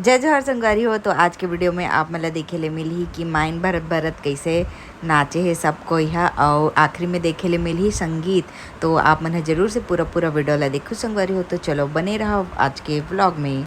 जय जोहार संगवारी हो। तो आज के वीडियो में आप मला देखे ले मिली कि माइन भरत भरत कैसे नाचे है सब कोई है और आखिरी में देखे ले मिली संगीत। तो आप मन जरूर से पूरा पूरा वीडियो ला देखो संगवारी हो। तो चलो बने रहो आज के व्लॉग में।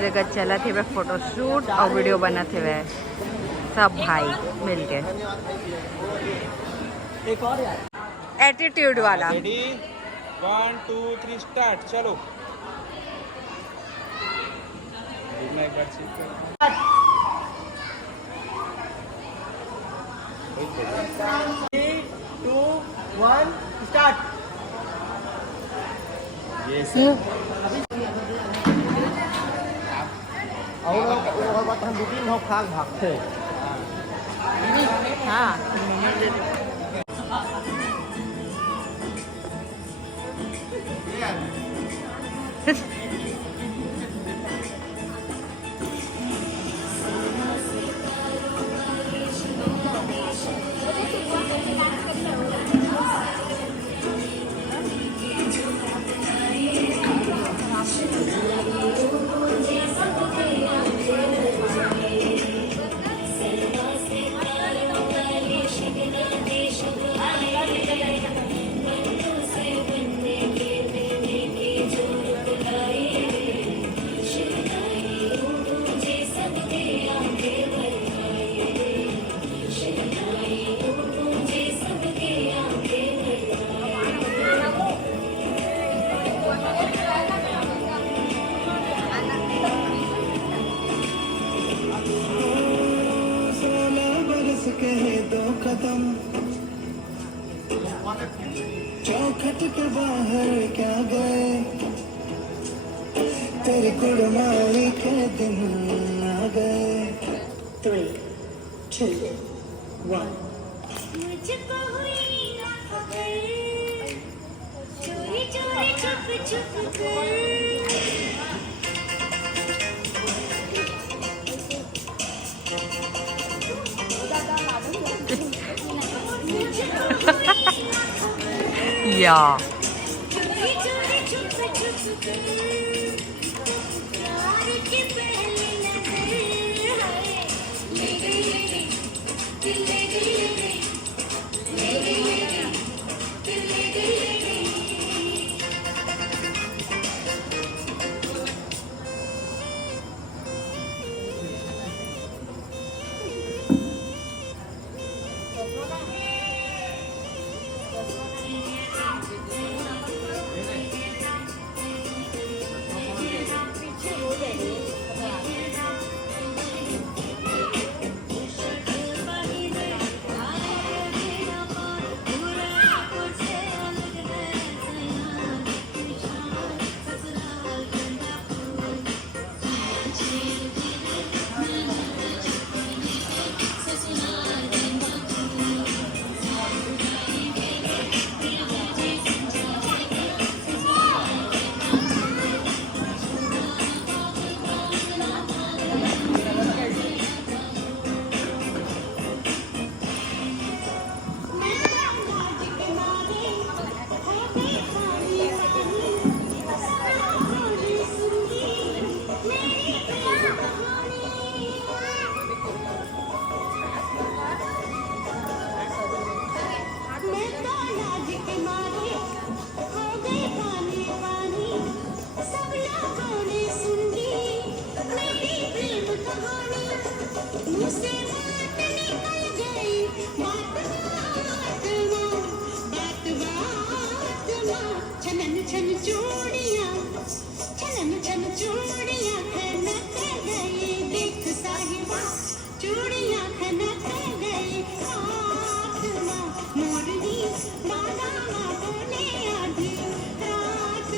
जगह चला थे वे फोटो शूट और वीडियो बना थे वे सब भाई मिलके एटीट्यूड वाला। रेडी 1 2 3 स्टार्ट। चलो एक बार चीख 2 1 स्टार्ट। यस और बात हम बिल्कुल हो खाग भागते हाँ के दो कदम चौखट के बाहर क्या गए तेरी कुड़माई के दिन आ गए 3, 2, 1. मुझको हुई ना खबर चोरी चोरी छुप छुप कर या चोरी चोरी छुप छुप कर प्यार की पहली नजर है ले गई दिल ले गई ले गई दिल ले गई छलन छन चूड़ियां छलन छन चूड़ियां खनक गई देख साहिबा चूड़ियां खनक गई हाथ में मोरनी माला माने आधी रात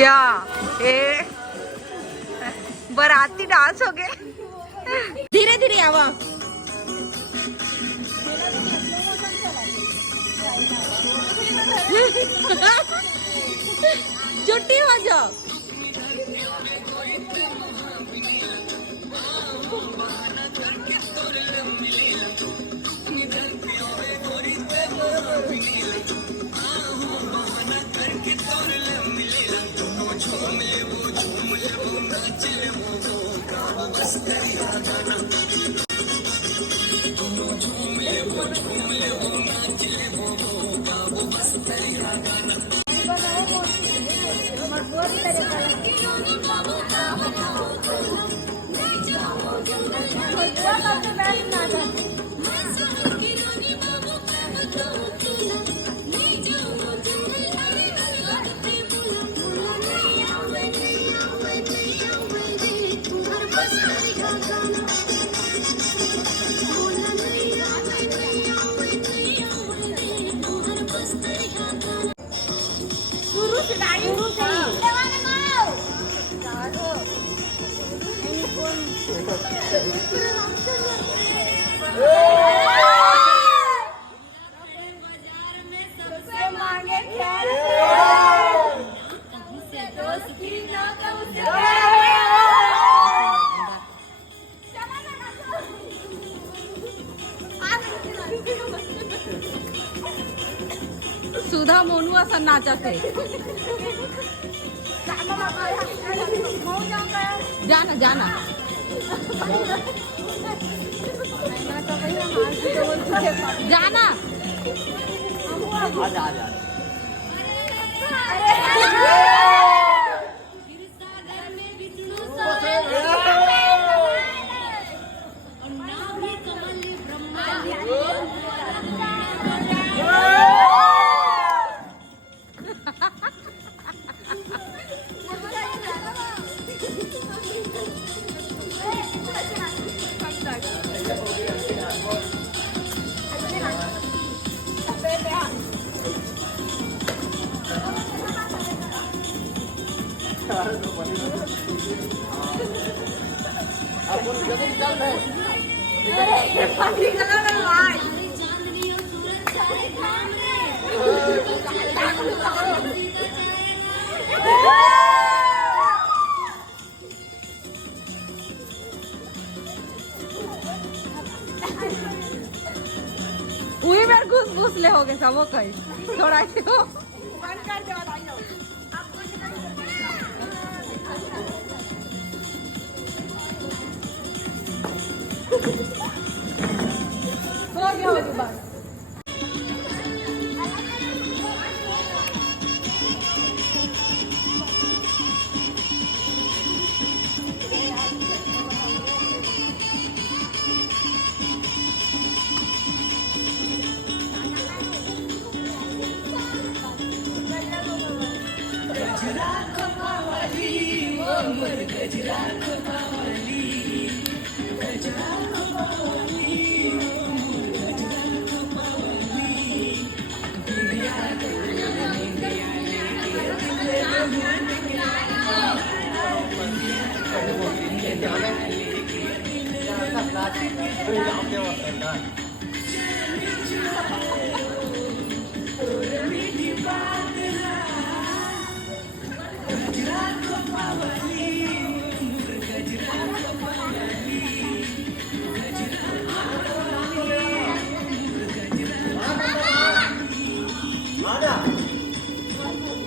या ए बराती डांस हो गए धीरे धीरे आवा छुट्टी हो जाओ सुधा मोनू असं नाचत आहे जाना जाना जाना सागर में विष्णु और नाम ही कमल ब्रह्मा चांदनी और सूरज सारे काम उही वेळ घुस घुसले हो गए सब कहीं थोड़ा क्यों हो गया हो गया बस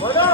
बोलो